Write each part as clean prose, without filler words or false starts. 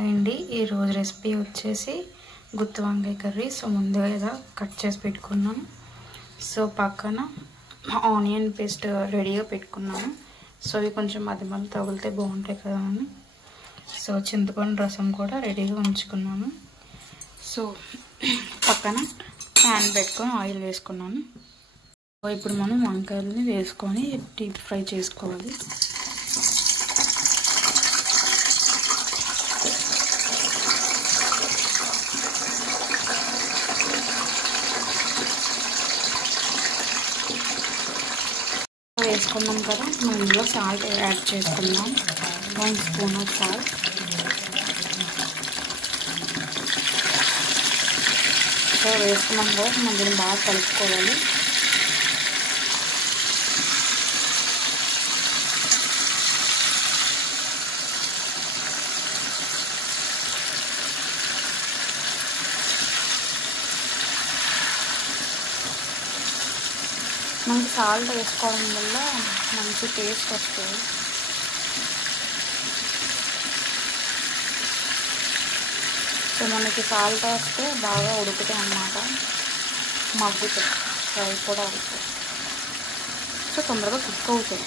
అండి ఈరోజు రెసిపీ వచ్చేసి గుత్తి వంకాయ కర్రీ. సో ముందుగా ఇలా కట్ చేసి పెట్టుకున్నాను. సో పక్కన ఆనియన్ పేస్ట్ రెడీగా పెట్టుకున్నాను. సో ఇవి కొంచెం మధ్య మధ్య తగిలితే బాగుంటాయి కదా అని సో చింతపండు రసం కూడా రెడీగా ఉంచుకున్నాను. సో పక్కన ప్యాన్ పెట్టుకొని ఆయిల్ వేసుకున్నాను. సో ఇప్పుడు మనం వంకాయలని వేసుకొని డీప్ ఫ్రై చేసుకోవాలి. వేసుకున్నాం కదా, మనం ఇందులో సాల్ట్ యాడ్ చేసుకుందాం. 1 స్పూన్ ఆఫ్ సాల్ట్. సో వేసుకున్నాం కదా, మనం దీన్ని బాగా కలుపుకోవాలి. మనకి సాల్ట్ వేసుకోవడం వల్ల మంచి టేస్ట్ వస్తుంది. సో మనకి సాల్ట్ వేస్తే బాగా ఉడుకుతాయి అన్నమాట, మగ్గుతాయి, ఫ్రై కూడా అవుతాయి. సో తొందరగా కుక్ అవుతాయి.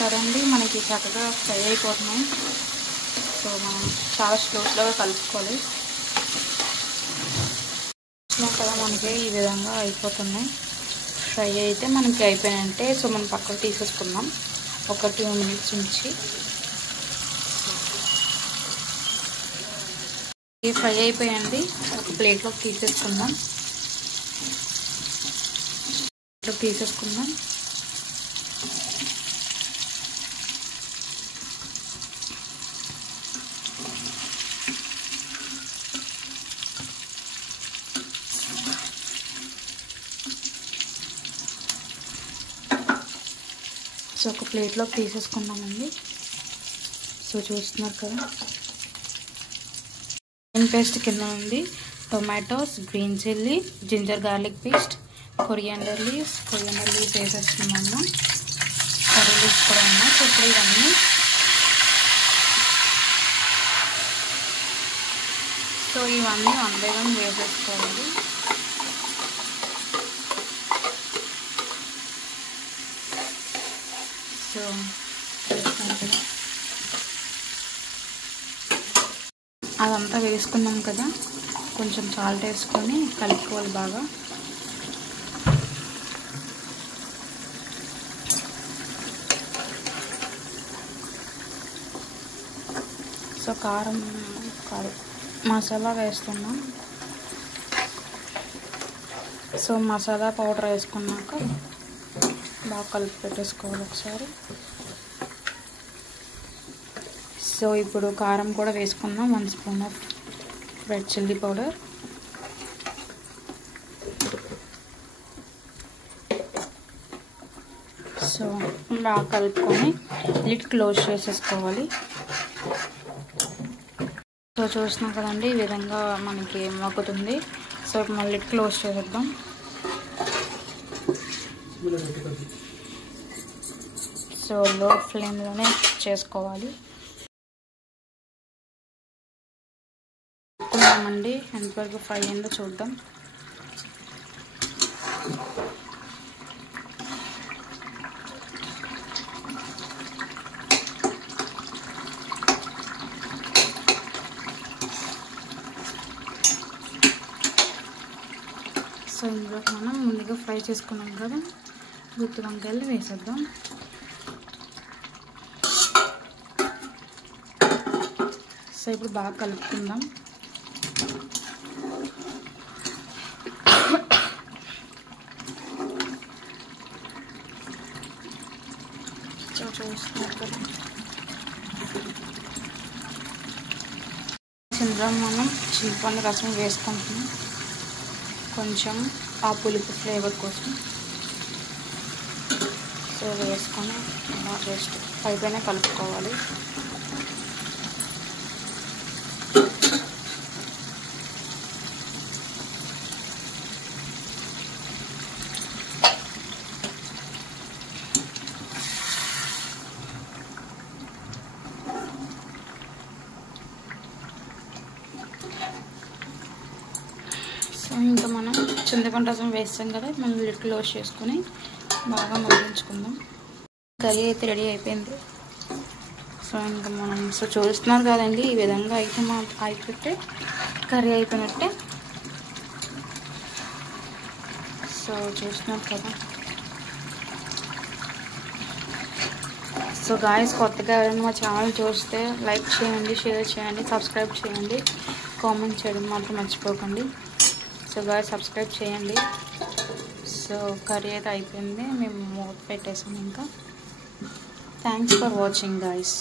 కదండి మనకి చక్కగా ఫ్రై అయిపోతున్నాయి. సో మనం చాలా స్లోగా కలుపుకోవాలి. కదా మనకి ఈ విధంగా అయిపోతున్నాయి. ఫ్రై అయితే మనకి అయిపోయినంటే సో మనం పక్కకు తీసేసుకుందాం ఒక 2 మినిట్స్ నుంచి. ఇది ఫ్రై అయిపోయింది, ఒక ప్లేట్లోకి తీసేసుకుందాం. సో ఒక ప్లేట్లోకి తీసేసుకున్నామండి. సో చూస్తున్నారు కదా, పేస్ట్ కింద ఉంది tomatoes, green chilli, ginger garlic paste, coriander leaves వేసేస్తున్నాము. కర్రీ లీవ్స్ కూడా ఉన్నాయి. సో ఇప్పుడు ఇవన్నీ వన్ బై వన్ వేసేసుకోవాలి. సో అదంతా వేసుకున్నాం కదా, కొంచెం సాల్ట్ వేసుకొని కలుపుకోవాలి బాగా. సో కారం మసాలా వేస్తున్నాం. సో మసాలా పౌడర్ వేసుకున్నాక బాగా కలిపి పెట్టేసుకోవాలి ఒకసారి. సో ఇప్పుడు కారం కూడా వేసుకుందాం. 1 spoon of red chilli powder. So బాగా కలుపుకొని లిడ్ క్లోజ్ చేసేసుకోవాలి. సో చూస్తున్నాం కదండి, ఈ విధంగా మనకి మగ్గుతుంది. సో మళ్ళీ లిడ్ క్లోజ్ చేసేద్దాం. సో లో ఫ్లేమ్లోనే చేసుకోవాలి. అండి ఎంతవరకు ఫ్రై అయిందో చూద్దాం. సో ఇందులో మనం ముందుగా ఫ్రై చేసుకున్నాం కదా గుత్తి వంకాయలు వేసేద్దాం. సో ఇప్పుడు బాగా కలుపుకుందాం. ఇందులో మనం చింతపండు రసం వేసుకుంటున్నాం కొంచెం ఆ పులుపు ఫ్లేవర్ కోసం. సో వేసుకొని ఇలా జస్ట్ పైపైన కలుపుకోవాలి. చింతపండు రసం వేస్తాం కదా, మనం లిడ్ క్లోజ్ చేసుకుని బాగా మగ్గించుకుందాం. కర్రీ అయితే రెడీ అయిపోయింది. సో ఇంకా మనం చూస్తున్నారు కదండి, ఈ విధంగా అయితే అయిపోతే కర్రీ అయిపోయినట్టే. సో చూస్తున్నారు కదా. సో గాయస్, కొత్తగా ఎవరైనా మా ఛానల్ చూస్తే లైక్ చేయండి, షేర్ చేయండి, సబ్స్క్రైబ్ చేయండి, కామెంట్ చేయడం మాత్రం మర్చిపోకండి. సో గాయస్, సబ్స్క్రైబ్ చేయండి. సో కర్రీ అయితే అయిపోయింది, మేము మూత పెట్టేసాం. ఇంకా థ్యాంక్స్ ఫర్ వాచింగ్ గాయస్.